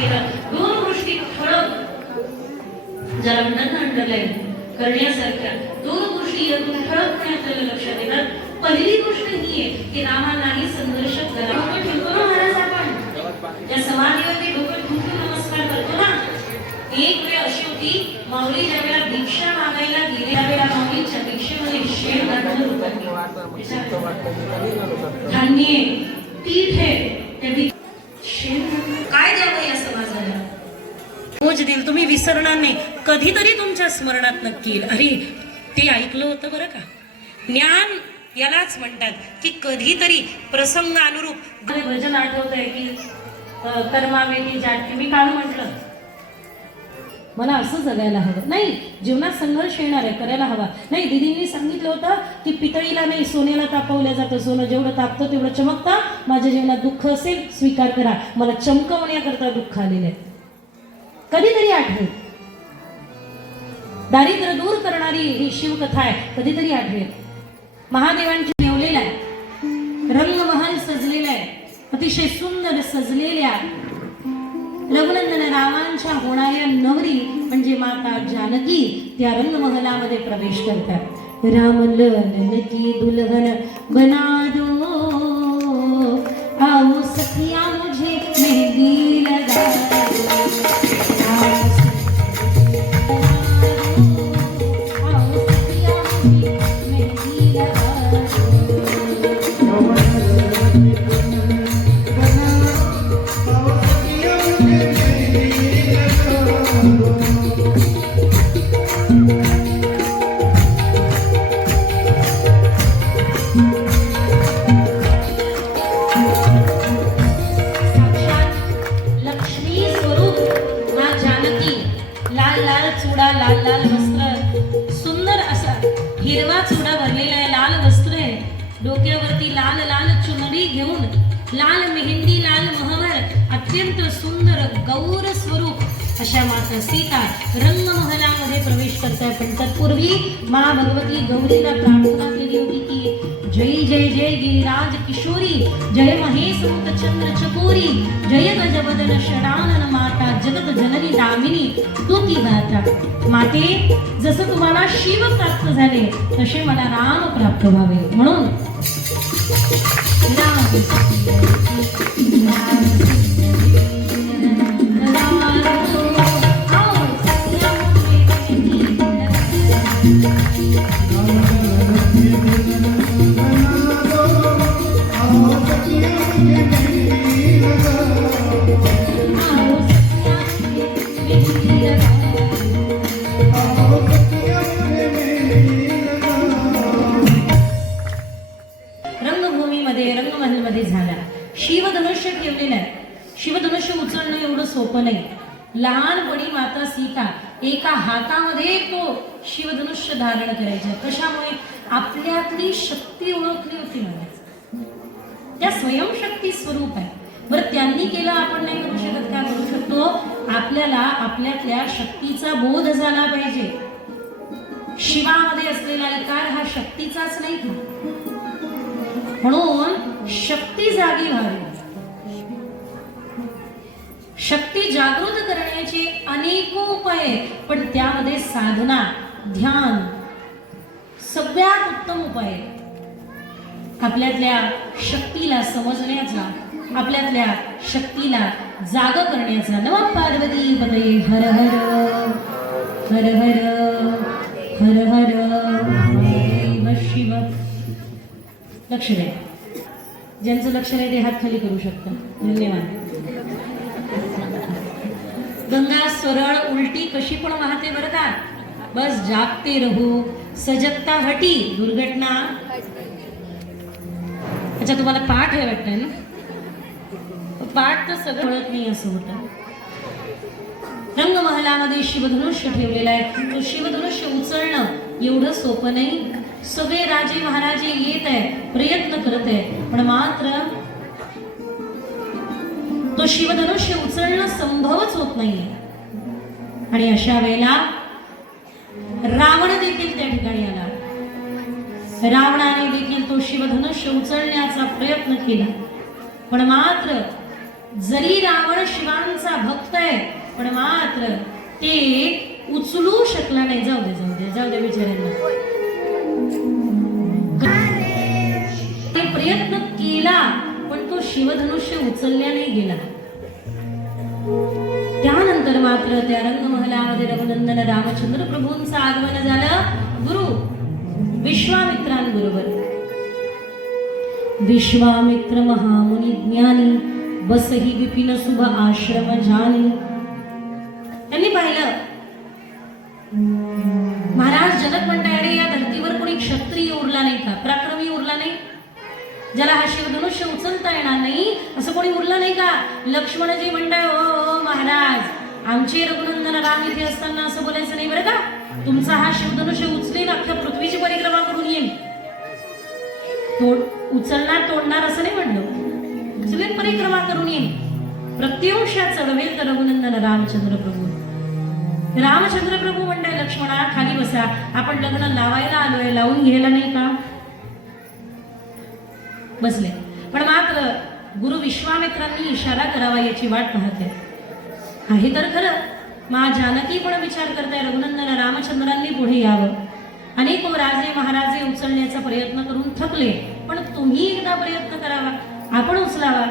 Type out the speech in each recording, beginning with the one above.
केलं. दोन गोष्टी ठळक ज्याला म्हणतात अंडरलाईन करण्यासारख्या. दोन गोष्टी यातून ठळकपणे आपल्याला लक्षात येतात? पहिली गोष्ट ही आहे की रामानाही संघर्ष करा. डोकं महाराज आपण. त्या समाधीवरती डोकं ठुकून नमस्कार करतो ना. एक वेळ अशी होती माऊली ज्यावेळेला भिक्षा मागायला गेले त्यावेळेला माऊलीच्या भिक्षेमध्ये शेण घातलं होतं विसरणार नाही. कधीतरी तुमच्या स्मरणात नक्की येईल. अरे ते ऐकलं होतं बरं का? ज्ञान यालाच म्हणतात की कधीतरी प्रसंग अनुरूप भजन आठवत आहे की अं, कर्मावेदी जाटकी मी काल म्हटलं मला असं जगायला हवं. नाही जीवनात संघर्ष येणार आहे करायला हवा. नाही दिदींनी सांगितलं होतं की पितळीला नाही सोन्याला तापवलं जातं. सोनं जेवढं तापतं तेवढं चमकतं. माझ्या जीवनात दुःख असेल स्वीकार करा. मला चमकवण्याकरता दुःख आलेलं आहे. कधीतरी आठवेल दारिद्र्य दूर करणारी ही शिवकथा आहे कधीतरी आठवेल महादेवांची नेवलेला आहे. रंगमहल सजलेला आहे. अतिशय सुंदर सजलेल्या रघुनंदन रामांच्या होणाऱ्या नवरी म्हणजे माता जानकी त्या रंगमहलामध्ये प्रवेश करतात. राम ललन की दुल्हन बना लाल लाल चुडा लाल लाल वस्त्र सुंदर असा हिरवा चुडा भरलेला आहे लाल वस्त्र आहे. डोक्यावरती लाल लाल चुनरी घेऊन लाल मेहंदी लाल महवर अत्यंत सुंदर गौर स्वरूप अशा माता सीता रंगमहलामध्ये प्रवेश करताय पण तत्पूर्वी मा भगवती गौरीला प्रार्थना जय जय जय गिरिराज किशोरी जय महेश मुख चंद्र चकोरी जय गजबदन षडानन माता जगत जननी दामिनी स्तुती गाता माते जसं तुम्हाला शिव प्राप्त झाले तसे मला राम प्राप्त व्हावे. म्हणून राम. शिवधनुष्य ठेवलेलं आहे. शिवधनुष्य उचलणं एवढं सोपं नाही. लहानपणी माता सीता एका हातामध्ये तो शिवधनुष्य धारण करायचा कशामुळे? आपल्यातली शक्ती ओळखली होती म्हणायचं. त्या स्वयंशक्ती स्वरूप आहे. बरं त्यांनी केलं आपण नाही करू शकत का करू शकतो? आपल्याला आपल्यातल्या शक्तीचा बोध झाला पाहिजे. शिवामध्ये असलेला इकार हा शक्तीचाच नाही म्हणून शक्ती जागी व्हावी. शक्ती जागृत करण्याचे अनेक उपाय आहेत. पण त्यामध्ये साधना ध्यान सगळ्यात उत्तम उपाय आहे. आपल्यातल्या शक्तीला समजण्याचा आपल्यातल्या शक्तीला जाग करण्याचा नम पार्वती पदे हर हर हर हर हर हर शिव लक्ष द्या ज्यांचं लक्ष नाही ते हात खाली करू शकतात धन्यवाद गंगा सरळ उलटी कशी पण वाहते बरं का? बस जागते रहू सजगता हटी दुर्घटना. अच्छा तुम्हाला पाठ आहे वाटतंय ना? पाठ तर सगळं कळत नाही असं होतं. रंगमहलामध्ये शिवधनुष्य ठेवलेला आहे. तो शिवधनुष्य उचलणं एवढं सोपं नाही. सगळे राजे महाराजे येत आहे प्रयत्न करत आहे पण मात्र तो शिवधनुष्य उचलणं संभवच होत नाहीये. आणि अशा वेळेला रावण देखील त्या ठिकाणी आला. रावणाने देखील तो शिवधनुष्य उचलण्याचा प्रयत्न केला. पण मात्र जरी रावण शिवांचा भक्त आहे पण मात्र ते उचलू शकला नाही. जाऊ दे जाऊ दे जाऊ दे बिचाऱ्यांना शिवधनुष्य उचलल्याने गेला. त्यानंतर मात्र त्या रंगमहलामध्ये रघुनंदन रामचंद्र प्रभूंचं आगमन झालं. गुरु विश्वामित्रांबरोबर. विश्वामित्र महामुनी ज्ञानी बसही विपिन शुभ आश्रम जानी. ज्याला हा शिवधनुष्य उचलता येणार नाही असं कोणी उरलं नाही का? लक्ष्मणजी म्हणताय ओ महाराज आमचे रघुनंदन राम इथे असताना असं बोलायचं नाही बरं का? तुमचा हा शिवधनुष्य उचलेल अख्ख्या पृथ्वीची परिक्रमा करून येईल तोड उचलणार तोडणार असं नाही म्हणलं. उचलेल परिक्रमा करून येईल प्रत्युषात चढवेल तर रघुनंदन रामचंद्र प्रभू. रामचंद्र प्रभू म्हणताय लक्ष्मणा खाली बसा. आपण लग्न लावायला आलोय लावून घ्यायला नाही का? बसले. पण मात्र गुरु विश्वामित्रांनी इशारा करावा याची वाट पाहते आहे तर खरं मा जानकी पण विचार करताय रघुनंदन रामचंद्रांनी पुढे यावं. अनेक राजे महाराजे उचलण्याचा प्रयत्न करून थकले पण तुम्ही एकदा प्रयत्न करावा आपण उचलावा.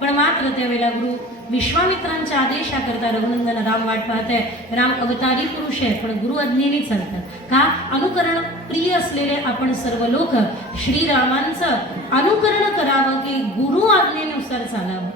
पण मात्र त्यावेळेला गुरु विश्वामित्रांच्या आदेशाकरता रघुनंदन राम वाट पाहत आहे. राम अवतारी पुरुष आहे पण गुरु अज्ञेने चालतात का? अनुकरण प्रिय असलेले आपण सर्व लोक श्रीरामांचं अनुकरण करावं की गुरु आज्ञेनुसार चालावं?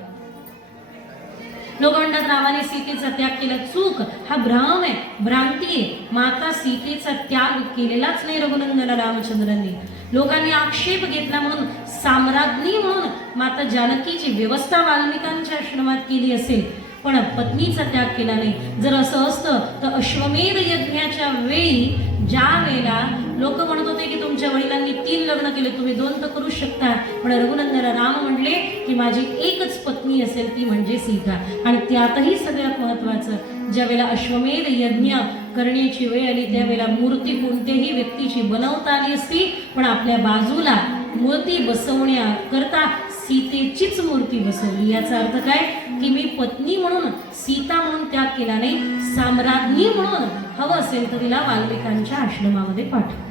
लोक म्हणतात रामाने सीतेचा त्याग केला. चूक! हा भ्रम आहे भ्रांती आहे. माता सीतेचा त्याग केलेलाच नाही रघुनंदन रामचंद्रांनी. लोकांनी आक्षेप घेतला म्हणून साम्राज्ञी म्हणून माता जानकीची व्यवस्था वाल्मिकांच्या आश्रमात केली असेल. पण पत्नीचा त्याग केला नाही. जर असं असतं तर अश्वमेध यज्ञाच्या वेळी ज्या वेळेला लोक म्हणत होते की तुमच्या वडिलांनी तीन लग्न केले तुम्ही दोन तर करू शकता. पण रघुनंदन राम म्हणले की माझी एकच पत्नी असेल ती म्हणजे सीता. आणि त्यातही सगळ्यात महत्वाचं ज्या वेळेला अश्वमेध यज्ञ करण्याची वेळ आली त्यावेळेला मूर्ती कोणत्याही व्यक्तीची बनवता आली असती पण आपल्या बाजूला मूर्ती बसवण्याकरता सीतेचीच मूर्ती बसवली. याचा अर्थ काय? की मी पत्नी म्हणून सीता म्हणून त्याग केला नाही साम्राज्ञी म्हणून हवं असेल तर तिला वाल्मिकांच्या आश्रमामध्ये पाठव.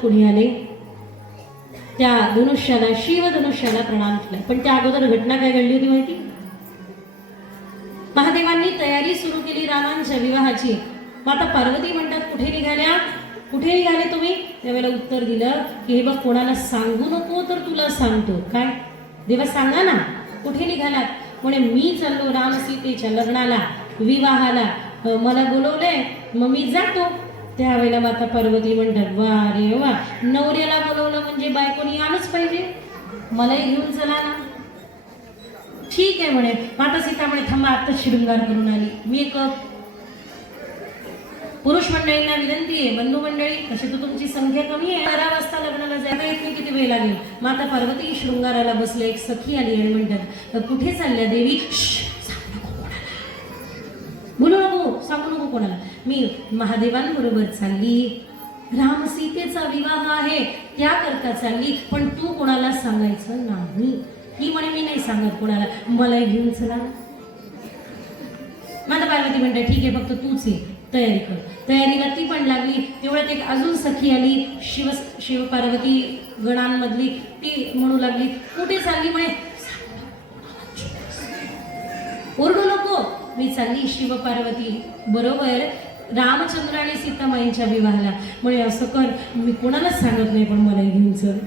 कुणी आले त्या धनुष्याला शिवधनुष्याला प्रणाम केला. पण त्या अगोदर घटना काय घडली होती माहिती? महादेवांनी तयारी सुरू केली रामांच्या विवाहाची. माता पार्वती म्हणतात कुठे निघाल्या? कुठे निघाले तुम्ही? त्यावेळेला उत्तर दिलं की हे बघ कोणाला सांगू नको तर तुला सांगतो. काय? देवा सांगा ना? कुठे निघालात? म्हणे मी चाललो राम सीतेच्या लग्नाला विवाहाला. मला बोलवलंय मग मी जातो त्यावेळेला माता पार्वती म्हणतात वा रे वा. नवऱ्याला बोलवलं म्हणजे बायकोनी आलंच पाहिजे. मलाही घेऊन चला ना. ठीक आहे म्हणे. माता सीता म्हणे थांबा आत्ताच शृंगार करून आली. मी एक पुरुष मंडळींना विनंती आहे बंधू मंडळी तशी तर तुमची संख्या कमी आहे? बारा वाजता लग्नाला जायला येत नाही किती वेळ लागेल माता पार्वती शृंगाराला बसले एक सखी आली आणि म्हणतात तर कुठे चालल्या देवी? बोलू नको सांगू नको कोणाला. मी महादेवांबरोबर चालली. राम सीतेचा विवाह आहे त्याकरता चालली पण तू कोणाला सांगायचं नाही. ही म्हणे मी नाही सांगत कोणाला. मला घेऊन चला माता पार्वती म्हणते ठीक आहे फक्त तूच ये. तयारी कर. तयारीला ती पण लागली. तेवढ्यात एक अजून सखी आली. शिव शिव पार्वती गणांमधली. ती म्हणू लागली कुठे चालली म्हणे? ओरडू नको. मी चालली शिव पार्वती बरोबर रामचंद्र आणि सीतामाईंच्या विवाहाला. म्हणे असं कर. मी कोणालाच सांगत नाही पण मला घेऊन चल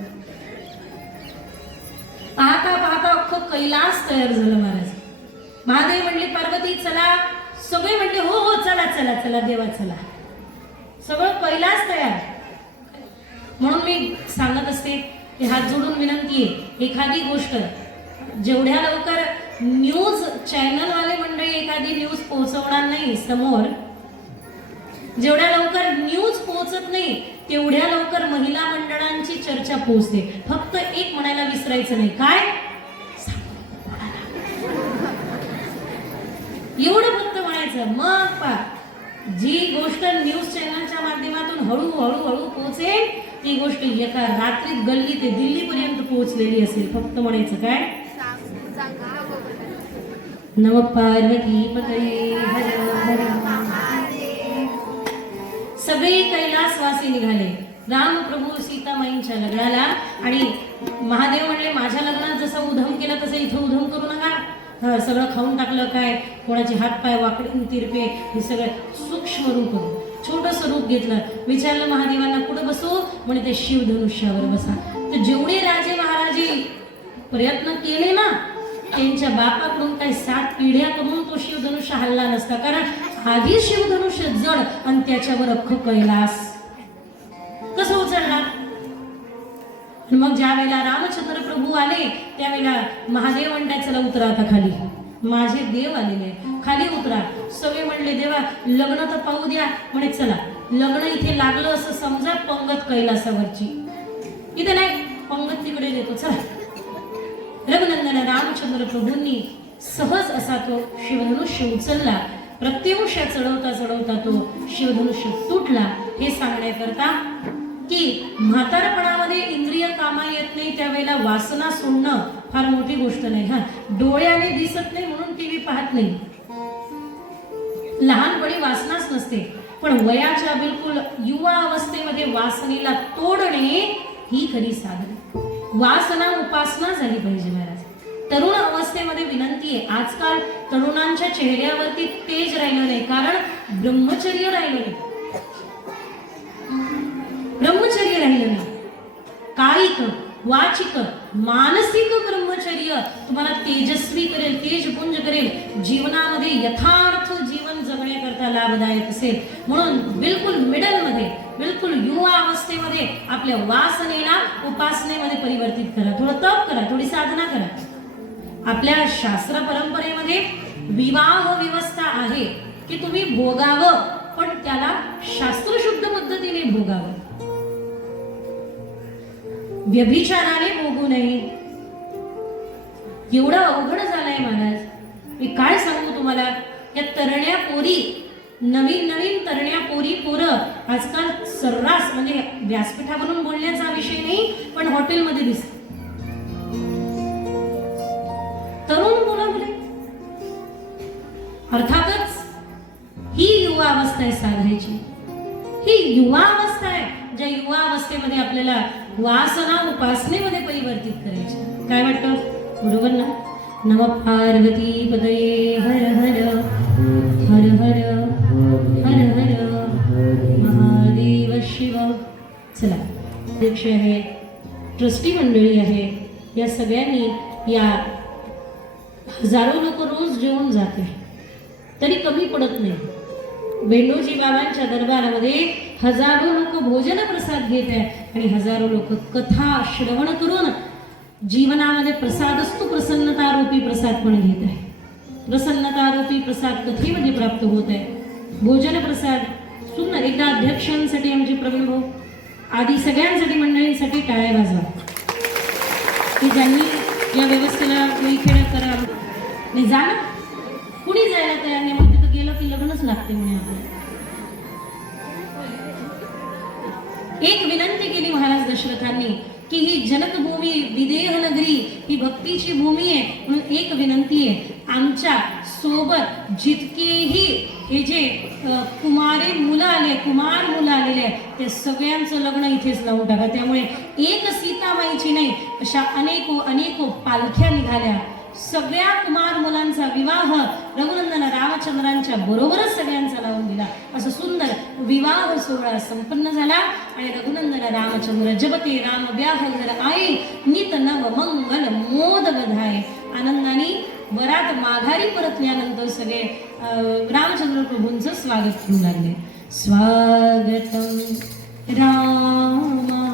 पाहता पाहता अख्खं कैलास तयार झालं महाराज. महादेव म्हणले पार्वती चला. सगळे म्हणते हो हो चला चला चला देवा चला. सगळं पहिलाच तयार. म्हणून मी सांगत असते की हात जोडून विनंती आहे एखादी गोष्ट जेवढ्या लवकर न्यूज चॅनलवाले मंडळी एखादी न्यूज पोहोचवणार नाही समोर जेवढ्या लवकर न्यूज पोहोचत नाही तेवढ्या लवकर महिला मंडळांची चर्चा पोहोचते. फक्त एक म्हणायला विसरायचं नाही. काय? एवढं फक्त म्हणायचं मग पा जी गोष्ट न्यूज चॅनलच्या माध्यमातून हळूहळू हळू पोहोचेल ती गोष्ट एका रात्रीत गल्ली ते दिल्लीपर्यंत पोहोचलेली असेल. फक्त म्हणायचं काय? नव पार्वती पतये हर हर सगळे कैलासवासी निघाले. राम प्रभू सीतामाईंच्या लग्नाला आणि महादेव म्हणले माझ्या लग्नात जसं उधम केलं तसं इथं उधम करू नका. हं, सगळं खाऊन टाकलं काय? कोणाचे हात पाय तिरपे हे सगळं सूक्ष्म रूप छोटंसं रूप घेतलं. विचारलं महादेवांना कुठं बसू? म्हणे ते शिवधनुष्यावर बसा. तर जेवढे राजे महाराजे प्रयत्न केले ना त्यांच्या बापाकडून काही सात पिढ्या करून तो शिवधनुष्य हल्ला नसता. कारण आधी शिवधनुष्य जड आणि त्याच्यावर अख्ख कैलास. आणि मग ज्या वेळेला रामचंद्र प्रभू आले त्यावेळेला महादेव म्हणतात चला उतरा आता खाली. माझे देव आलेले खाली उतरा. सगळे म्हणले देवा लग्न तर पाहू द्या. म्हणे चला लग्न इथे लागलं असं समजा पंगत कैलासावरची. इथे नाही पंगत तिकडे देतो चला. रघुनंदन रामचंद्र प्रभूंनी सहज असा तो शिवधनुष्य उचलला. प्रत्युष्य चढवता चढवता तो शिवधनुष्य तुटला. हे सांगण्याकरता की म्हातारपणामध्ये इंद्रिय कामा येत नाही त्यावेळेला वासना सोडणं फार मोठी गोष्ट नाही हा. डोळ्याने दिसत नाही म्हणून टीव्ही पाहत नाही. लहानपणी वासनाच नसते पण वयाच्या बिलकुल युवा अवस्थेमध्ये वासनेला तोडणे ही खरी साधना. वासना उपासना झाली पाहिजे महाराज. तरुण अवस्थेमध्ये विनंती आहे आजकाल तरुणांच्या चेहऱ्यावरती तेज राहिलं नाही कारण ब्रह्मचर्य राहिलं नाही. कायिक वाचिक मानसिक ब्रह्मचर्य तुम्हाला तेजस्वी करेल तेजपुंज करेल. जीवनामध्ये यथार्थ जीवन जगण्याकरता लाभदायक असेल. म्हणून बिलकुल मिडलमध्ये बिलकुल युवा अवस्थेमध्ये आपल्या वासनेला उपासनेमध्ये परिवर्तित करा. थोडं तप करा थोडी साधना करा. आपल्या शास्त्र परंपरेमध्ये विवाह व्यवस्था आहे की तुम्ही भोगावं पण त्याला शास्त्रशुद्ध पद्धतीने भोगावं. व्यभिचाराने भोगू नये एवढं अवघड झालंय महाराज. मी काय सांगू तुम्हाला? या तरण्या पोरी नवीन नवीन तरण्या पोरी पोरं आजकाल सर्रास म्हणजे व्यासपीठावरून बोलण्याचा विषय नाही पण हॉटेलमध्ये दिसत तरुण मुलं मुले अर्थातच ही युवा अवस्था आहे साधायची ही युवा अवस्था आहे. ज्या युवा अवस्थेमध्ये आपल्याला वासना उपासनेमध्ये परिवर्तित करायच्या काय वाटतं? बरोबर ना? नम पार्वती पदये हर हर हर हर हर हर महादेव शिव. चला अध्यक्ष आहे ट्रस्टी मंडळी आहे या सगळ्यांनी या हजारो लोक रोज जेवून जाते. तरी कमी पडत नाही. बेंडोजी बाबांच्या दरबारामध्ये हजारो लोक भोजन प्रसाद घेत आहे आणि हजारो लोक कथा श्रवण करून जीवनामध्ये प्रसादस्तू प्रसन्नतारूपी प्रसाद पण घेत आहे प्रसन्नतारूपी प्रसाद कथेमध्ये प्राप्त होत आहे. भोजन प्रसाद सुंदर. एकदा अध्यक्षांसाठी आमचे प्रवीण भाऊ आधी सगळ्यांसाठी मंडळींसाठी टाळ्या वाजवा. की ज्यांनी या व्यवस्थेला खेळ करा. नाही जाणं. कुणी जायला तयार नाही? मग तिथं गेलं की लग्नच लागते म्हणे आपल्याला. एक विनंती केली महाराज दशरथांनी की ही जनकभूमी विदेह नगरी ही भक्तीची भूमी आहे म्हणून एक विनंती आहे आमच्यासोबत जितकेही हे जे कुमारी मुलं आले कुमार मुलं आलेले आहे ते सगळ्यांचं लग्न इथेच लावून टाका. त्यामुळे एक सीतामाईची नाही अशा अनेको अनेको पालख्या निघाल्या. सगळ्या कुमार मुलांचा विवाह रघुनंदन रामचंद्रांच्या बरोबरच सगळ्यांचा लावून दिला. असं सुंदर विवाह सोहळा संपन्न झाला आणि रघुनंदन रामचंद्र जपते राम व्याहर आये नित नव मंगल मोद बधाय आनंदाने वरात माघारी परतल्यानंतर सगळे रामचंद्र प्रभूंचं स्वागत करू लागले. स्वागतम रामा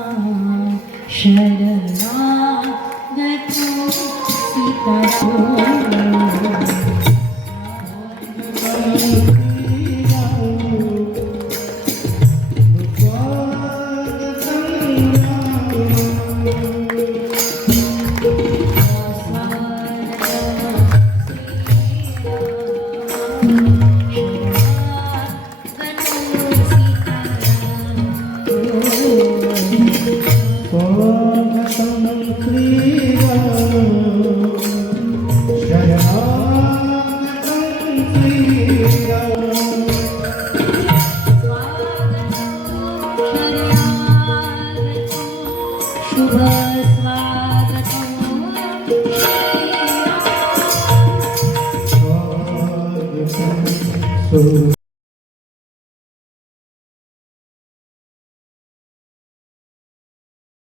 शरणागतो स्वागतं